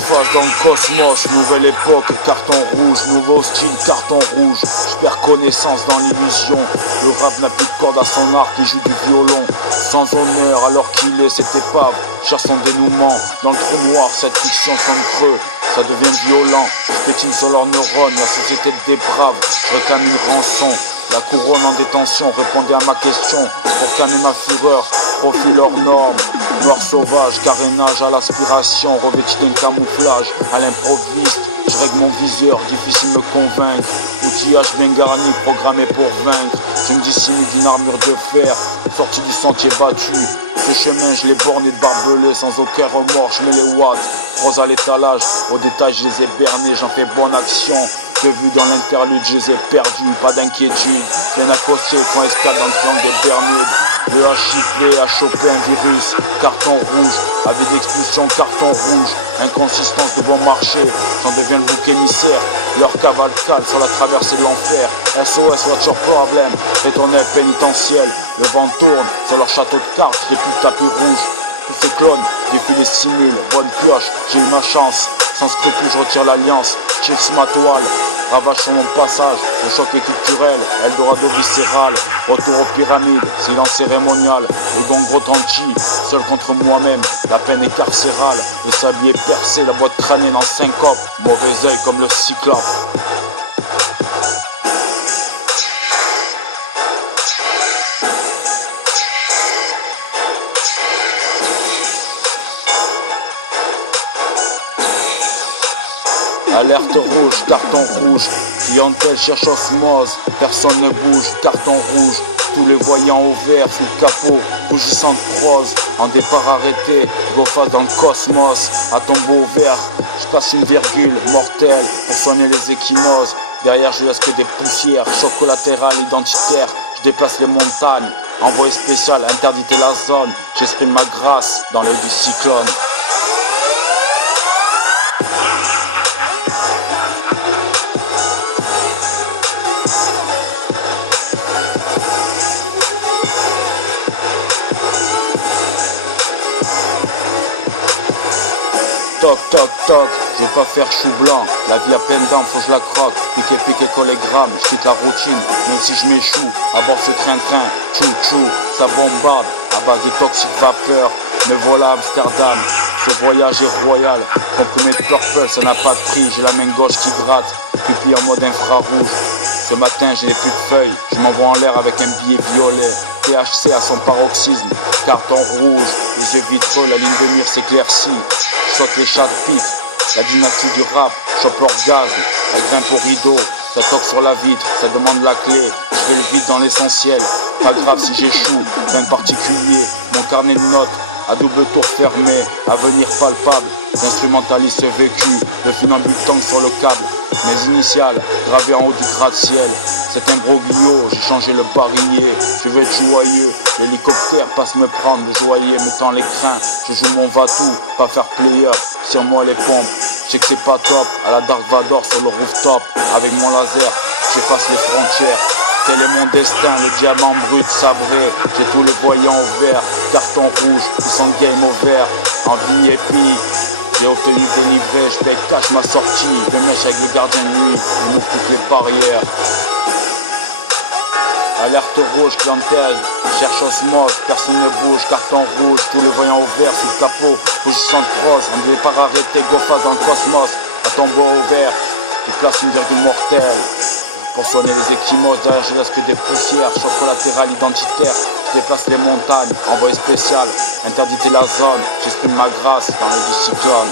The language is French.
face dans le cosmos, nouvelle époque, carton rouge, nouveau style, carton rouge. Je perds connaissance dans l'illusion. Le rap n'a plus de corde à son arc, il joue du violon. Sans honneur alors qu'il est cette épave, cherche son dénouement. Dans le trou noir, cette fiction sonne creux, ça devient violent. Je pétine sur leurs neurones, la société déprave. Je réclame une rançon. La couronne en détention répondait à ma question. Pour calmer ma fureur, profil hors norme. Noir sauvage, carénage à l'aspiration, revêtu d'un camouflage à l'improviste. Je règle mon viseur, difficile de me convaincre. Outillage bien garni, programmé pour vaincre. Je me dissimule d'une armure de fer, sorti du sentier battu. Ce chemin je l'ai borné de barbelé, sans aucun remords, je mets les watts. Rose à l'étalage, au détail je les ai bernés, j'en fais bonne action. De vue dans l'interlude, je les ai perdus, pas d'inquiétude. Bien accosté, font escale dans le triangle des Bermudes. Le HIP a chopé un virus, carton rouge, avis d'expulsion, carton rouge. Inconsistance de bon marché, j'en deviens le bouc émissaire. Leur cavalcade sur la traversée de l'enfer. SOS, what's your problem? Retournel pénitentiel, le vent tourne sur leur château de cartes, j'ai plus de tapis rouge. Tous ces clones, défilent et simulent, bonne pioche, j'ai eu ma chance. Sans scrupule, je retire l'alliance, chips ma toile. Ravage sur mon passage, le choc est culturel, Eldorado viscéral. Retour aux pyramides, silence cérémonial. Le gong retentit, seul contre moi-même. La peine est carcérale, le sablier percé, la boîte crânée dans syncope. Mauvais œil comme le cyclope. Alerte rouge, carton rouge, clientèle cherche osmose, personne ne bouge, carton rouge, tous les voyants au vert sous le capot, rougissante prose, en départ arrêté, go face dans le cosmos, à tombeau vert, je passe une virgule mortelle pour soigner les échymoses, derrière je laisse que des poussières, choc collatéral identitaire, je déplace les montagnes, envoyé spécial, interdité la zone, j'exprime ma grâce dans l'œil du cyclone. Toc toc toc, je vais pas faire chou blanc. La vie a pleine d'âme, faut que je la croque. Piqué collégramme, je quitte la routine, même si je m'échoue. À bord ce train-train, tchou tchou, ça bombarde. À base de toxique vapeur, me voilà à Amsterdam. Ce voyage est royal, comprimé de purple, ça n'a pas de prix. J'ai la main gauche qui gratte, pupille en mode infrarouge. Ce matin j'ai plus de feuilles, je m'envoie en l'air avec un billet violet. THC à son paroxysme, carton rouge, les yeux vitreux, la ligne de mire s'éclaircit. Je saute les chats de pique, la dynastie du rap, chope l'orgasme, elle grimpe au rideau, ça toque sur la vitre, ça demande la clé, je fais le vide dans l'essentiel, pas grave si j'échoue, rien de particulier, mon carnet de notes, à double tour fermé, avenir palpable, j'instrumentalise ce vécu, le funambule tangue sur le câble, mes initiales gravées en haut du gratte-ciel, c'est un broglio, j'ai changé le barillet, je veux être joyeux, l'hélicoptère passe me prendre, le joaillier me tend les crins, je joue mon va-tout, pas faire player, sur moi les pompes, je sais que c'est pas top, à la Dark Vador sur le rooftop, avec mon laser, j'efface les frontières. Tel est mon destin, le diamant brut sabré. J'ai tous les voyants au vert, carton rouge, ils sont game au vert. En VIP, j'ai obtenu délivré, je paye cash ma sortie. Je mèche avec le gardien de nuit, il ouvre toutes les barrières. Alerte rouge, clientèle, cherche osmose, personne ne bouge, carton rouge, tous les voyants au vert sous le capot. Rougissante prose, en départ arrêté, go face dans le cosmos. À tombeau au vert, tu places une virgule mortelle. Pour soigner les échymoses, derrière je laisse que des poussières, choc collatéral identitaire, je déplace les montagnes, envoyé spécial, interdité la zone, j'exprime ma grâce dans le cyclone.